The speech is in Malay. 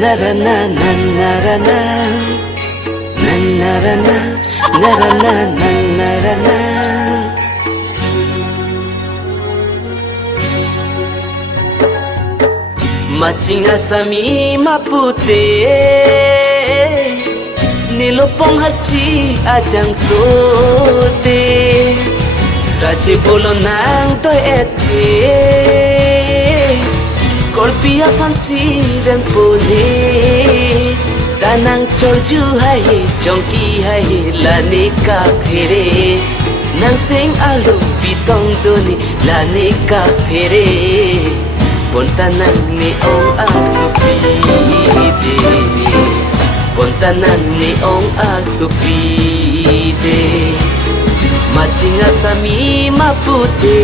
narana narana narana narana narana. Macing asami mapute nilopong hachi ajang sote raji bolo nang toy ete korpia fansi dan pone danang choju hai jongki hai lane ka phere nang sing alu pitong doni lane ka phere pontanan ni ong asupide pontanan ni ong asupide macing asami mapute